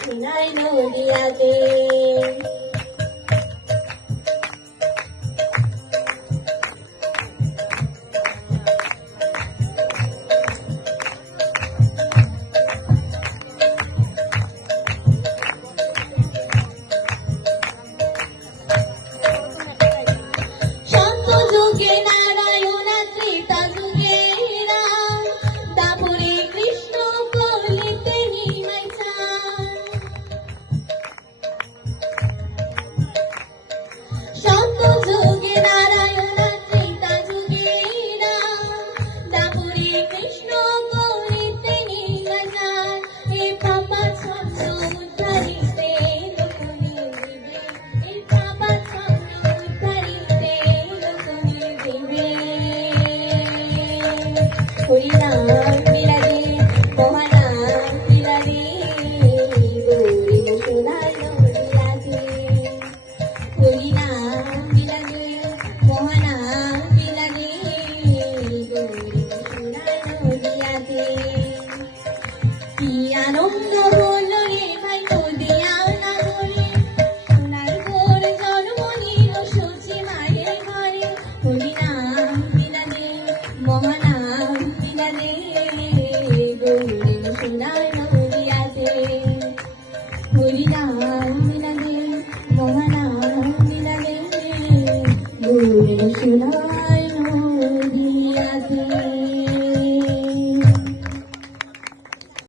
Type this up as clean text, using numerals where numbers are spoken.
সোনার নদিয়াতে। হরিনাম বিলারে মহানাম বিলারে গৌরী সোনার নদিয়াতে। হরিনাম বিলারে মহানাম বিলারে গৌরী সোনার নদিয়াতে। কি আনন্দ হলো রে ভাই নদিয়া নগরে, সোনার ঘোর জন্ম নিল সূচি মায়ের ঘরে। হরিনাম বিলারে মহানাম গৌরী সোনার নদিয়াতে। হরিনাম বিলারে মহানাম বিলারে গৌরী সোনার